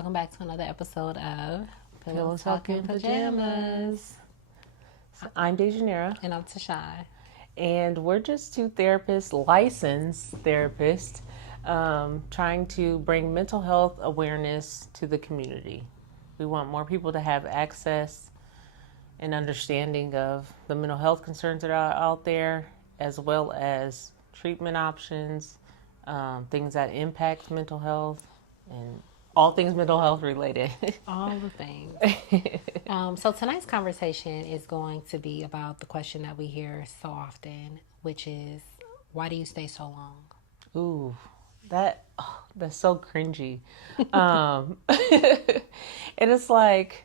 Welcome back to another episode of Pillow Talk Pajamas. I'm Dejanira. And I'm Tashai. And we're just two therapists, licensed therapists, trying to bring mental health awareness to the community. We want more people to have access and understanding of the mental health concerns that are out there, as well as treatment options, things that impact mental health, and all things mental health related. All the things. So tonight's conversation is going to be about the question that we hear so often, which is, why do you stay so long? Ooh, that's so cringy. And it's like,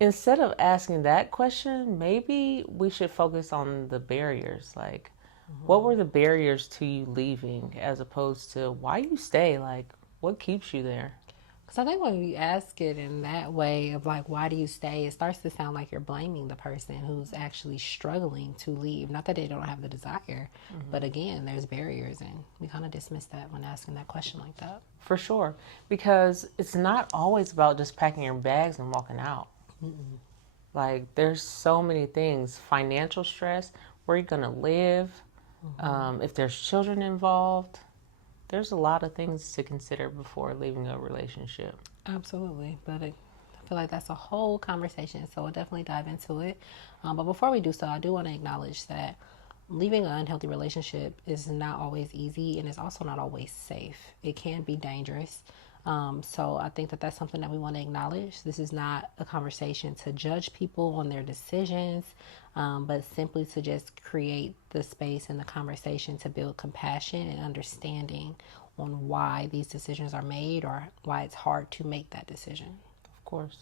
instead of asking that question, maybe we should focus on the barriers. Like, what were the barriers to you leaving, as opposed to why you stay? Like, what keeps you there? Because I think when you ask it in that way of like, why do you stay? It starts to sound like you're blaming the person who's actually struggling to leave. Not that they don't have the desire, but again, there's barriers, and we kind of dismiss that when asking that question like that. For sure. Because it's not always about just packing your bags and walking out. Like, there's so many things. Financial stress, where you're going to live, if there's children involved. There's a lot of things to consider before leaving a relationship. Absolutely. But I feel like that's a whole conversation, so we'll definitely dive into it. But before we do so, I do want to acknowledge that leaving an unhealthy relationship is not always easy, and it's also not always safe. It can be dangerous. So I think that that's something that we want to acknowledge. This is not a conversation to judge people on their decisions, but simply to just create the space and the conversation to build compassion and understanding on why these decisions are made or why it's hard to make that decision. Of course.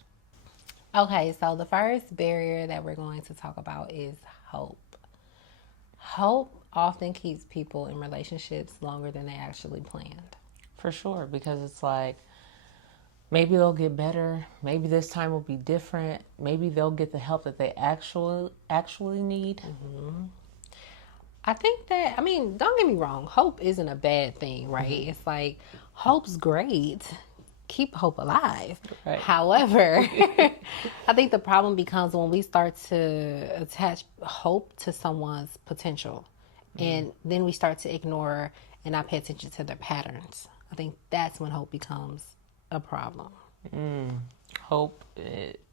Okay, so the first barrier that we're going to talk about is hope. Hope often keeps people in relationships longer than they actually planned. For sure, because it's like, maybe they'll get better. Maybe this time will be different. Maybe they'll get the help that they actually need. I think that, don't get me wrong, hope isn't a bad thing, right? It's like, hope's great. Keep hope alive. Right. However, I think the problem becomes when we start to attach hope to someone's potential. And then we start to ignore and not pay attention to their patterns. I think that's when hope becomes a problem. Hope,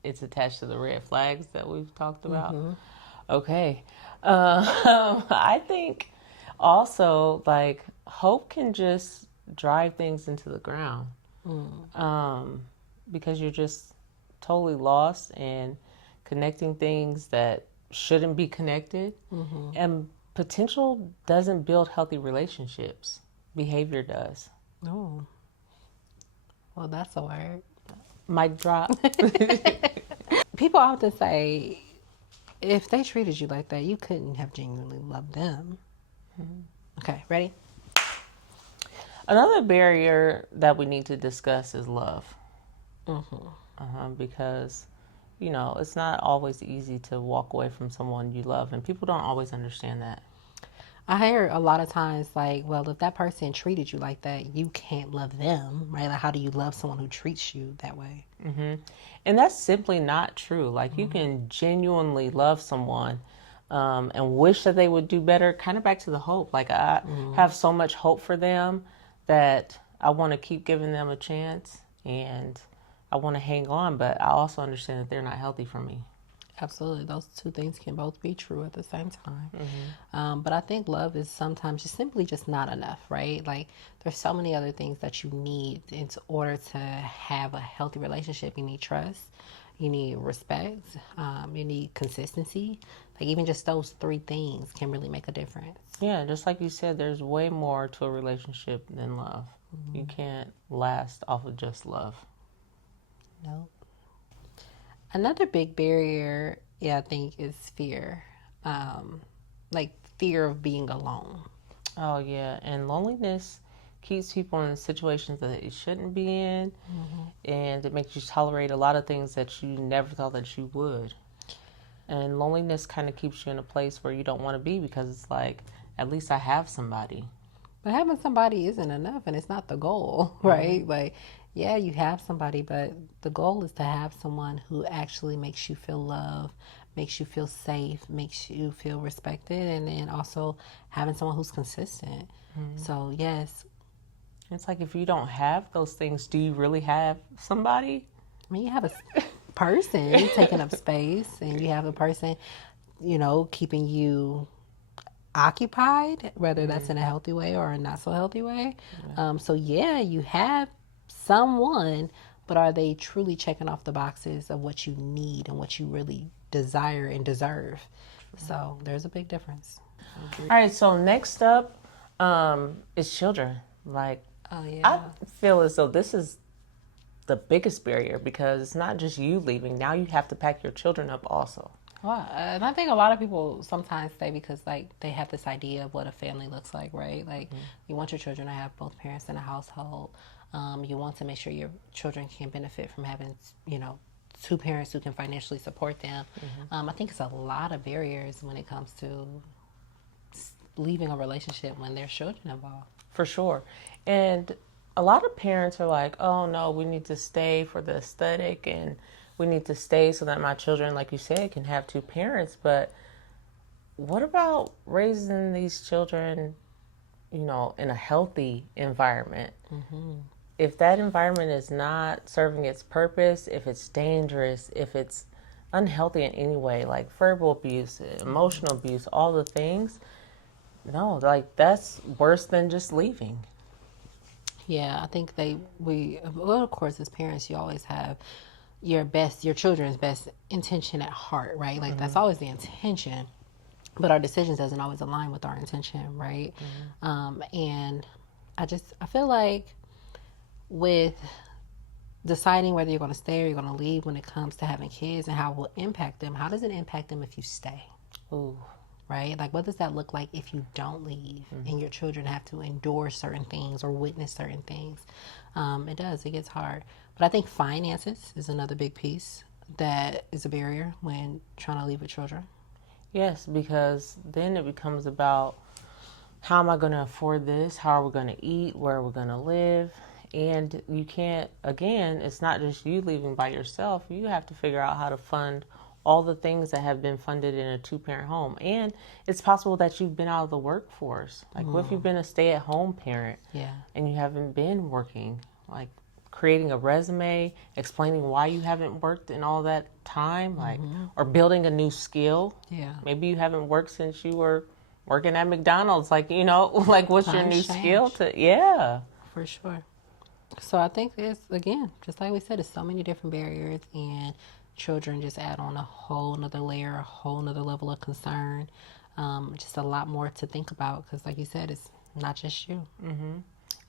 it's attached to the red flags that we've talked about. Okay. I think also, like, hope can just drive things into the ground. Because you're just totally lost and connecting things that shouldn't be connected. And potential doesn't build healthy relationships. Behavior does. Oh. Well, that's a word. Mic drop. People often say, if they treated you like that, you couldn't have genuinely loved them. Okay, ready? Another barrier that we need to discuss is love. Because, it's not always easy to walk away from someone you love, and people don't always understand that. I hear a lot of times, like, well, if that person treated you like that, you can't love them, right? Like, how do you love someone who treats you that way? And that's simply not true. Like, you can genuinely love someone and wish that they would do better. Kind of back to the hope. Like, I have so much hope for them that I want to keep giving them a chance, and I want to hang on, but I also understand that they're not healthy for me. Absolutely. Those two things can both be true at the same time. But I think love is sometimes just not enough, right? Like, there's so many other things that you need in order to have a healthy relationship. You need trust. You need respect. You need consistency. Like, even just those three things can really make a difference. Yeah, just like you said, there's way more to a relationship than love. You can't last off of just love. Nope. Another big barrier, I think, is fear. Like, fear of being alone. Oh, yeah. And loneliness keeps people in situations that they shouldn't be in. And it makes you tolerate a lot of things that you never thought that you would. And loneliness kind of keeps you in a place where you don't want to be, because it's like, at least I have somebody. But having somebody isn't enough, and it's not the goal, right? Like, Yeah, you have somebody, but the goal is to have someone who actually makes you feel loved, makes you feel safe, makes you feel respected, and then also having someone who's consistent. Mm-hmm. So, yes. It's like if you don't have those things, do you really have somebody? I mean, you have a person taking up space, and you have a person, keeping you occupied, whether that's in a healthy way or a not so healthy way. So yeah, you have someone, but are they truly checking off the boxes of what you need and what you really desire and deserve? So there's a big difference. All right, so next up is children. Like, Oh yeah. I feel as though this is the biggest barrier because it's not just you leaving. Now you have to pack your children up also. Well, and I think a lot of people sometimes stay because like they have this idea of what a family looks like, right? Like you want your children to have both parents in a household. You want to make sure your children can benefit from having, two parents who can financially support them. I think it's a lot of barriers when it comes to leaving a relationship when there's children involved. For sure. And a lot of parents are like, oh no, we need to stay for the aesthetic and we need to stay so that my children, like you said, can have two parents. But what about raising these children, in a healthy environment? If that environment is not serving its purpose, if it's dangerous, if it's unhealthy in any way, like verbal abuse, emotional abuse, all the things, no, like that's worse than just leaving. Yeah, I think of course, as parents, you always have your children's best intention at heart, right? Like that's always the intention, but our decisions doesn't always align with our intention, right? And I feel like with deciding whether you're going to stay or you're going to leave when it comes to having kids and how it will impact them, how does it impact them if you stay? Ooh. Right? Like, what does that look like if you don't leave and your children have to endure certain things or witness certain things? It does. It gets hard. But I think finances is another big piece that is a barrier when trying to leave with children. Yes, because then it becomes about how am I going to afford this? How are we going to eat? Where are we going to live? And you can't, again, it's not just you leaving by yourself. You have to figure out how to fund all the things that have been funded in a two-parent home. And it's possible that you've been out of the workforce. Like, what if you've been a stay-at-home parent and you haven't been working? Like, creating a resume, explaining why you haven't worked in all that time, like, or building a new skill. Yeah. Maybe you haven't worked since you were working at McDonald's. Like, like, what's your new skill to, For sure. So I think it's, again, just like we said, it's so many different barriers, and children just add on a whole nother layer, a whole nother level of concern. Just a lot more to think about because, like you said, it's not just you.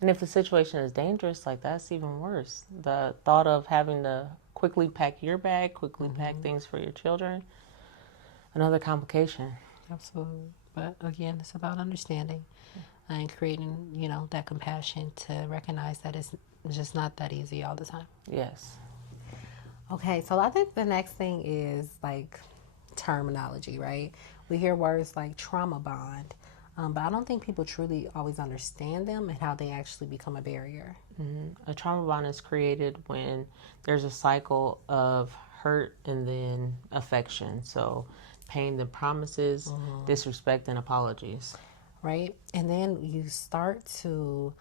And if the situation is dangerous, like that's even worse. The thought of having to quickly pack your bag, quickly pack things for your children, another complication. Absolutely. But again, it's about understanding and creating, that compassion to recognize that it's just not that easy all the time. Yes. Okay, so I think the next thing is like terminology, right? We hear words like trauma bond, but I don't think people truly always understand them and how they actually become a barrier. A trauma bond is created when there's a cycle of hurt and then affection. So pain, then promises, disrespect, and apologies. Right? And then you start to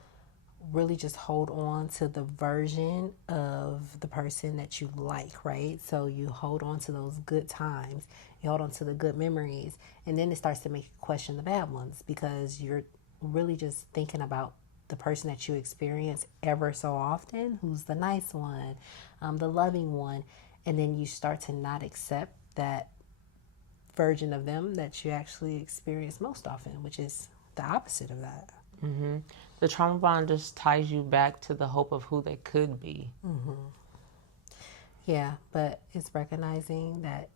really just hold on to the version of the person that you like, right? So you hold on to those good times, you hold on to the good memories, and then it starts to make you question the bad ones because you're really just thinking about the person that you experience ever so often, who's the nice one, the loving one, and then you start to not accept that version of them that you actually experience most often, which is the opposite of that. The trauma bond just ties you back to the hope of who they could be. Yeah, but it's recognizing that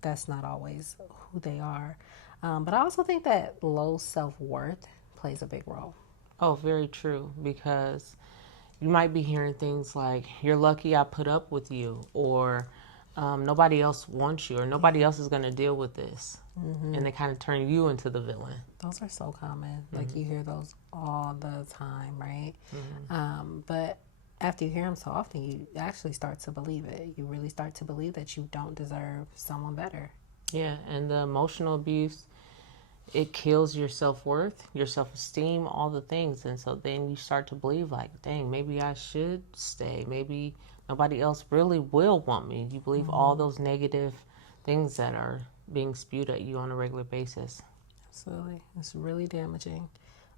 that's not always who they are. But I also think that low self-worth plays a big role. Oh, very true. Because you might be hearing things like, you're lucky I put up with you, or nobody else wants you, or nobody else is going to deal with this. And they kind of turn you into the villain. Those are so common. Like you hear those all the time, right? But after you hear them so often, you actually start to believe it. You really start to believe that you don't deserve someone better. Yeah, and the emotional abuse, it kills your self-worth, your self-esteem, all the things. And so then you start to believe like, dang, maybe I should stay. Maybe nobody else really will want me. You believe all those negative things that are being spewed at you on a regular basis. Absolutely. It's really damaging.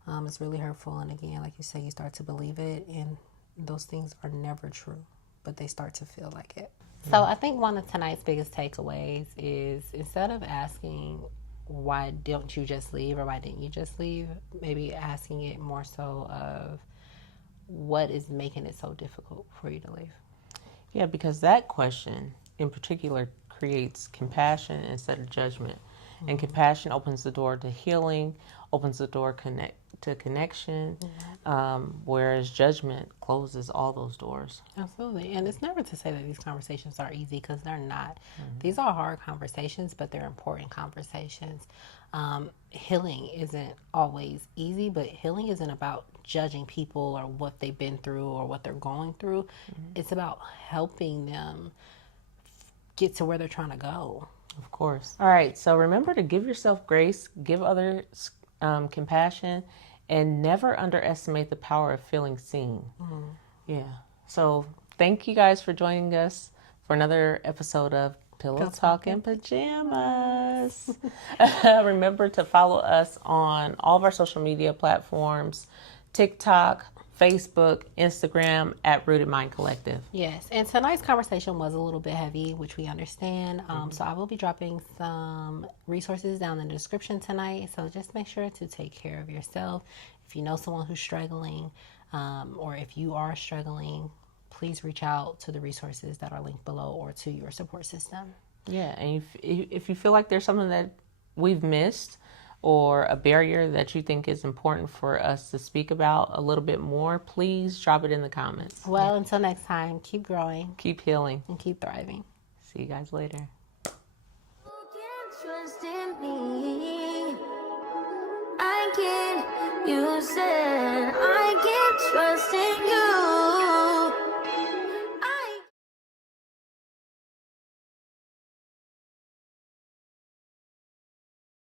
It's really hurtful. And again, like you say, you start to believe it, and those things are never true, but they start to feel like it. So I think one of tonight's biggest takeaways is, instead of asking, why don't you just leave, or why didn't you just leave, maybe asking it more so of, what is making it so difficult for you to leave? Yeah, because that question in particular creates compassion instead of judgment. And compassion opens the door to healing, opens the door to connection, whereas judgment closes all those doors. Absolutely. And it's never to say that these conversations are easy, because they're not. These are hard conversations, but they're important conversations. Healing isn't always easy, but healing isn't about judging people or what they've been through or what they're going through. It's about helping them get to where they're trying to go. Of course. All right. So remember to give yourself grace, give others compassion, and never underestimate the power of feeling seen. Yeah. So thank you guys for joining us for another episode of Pillow Talk Pajamas. Remember to follow us on all of our social media platforms, TikTok, Facebook, Instagram, at Rooted Mind Collective. Yes, and tonight's conversation was a little bit heavy, which we understand. So I will be dropping some resources down in the description tonight. So just make sure to take care of yourself. If you know someone who's struggling, or if you are struggling, please reach out to the resources that are linked below, or to your support system. Yeah, and if you feel like there's something that we've missed, or a barrier that you think is important for us to speak about a little bit more, please drop it in the comments. Well, until next time, keep growing, keep healing, and keep thriving. See you guys later. You can trust in me. I can. You said I can trust in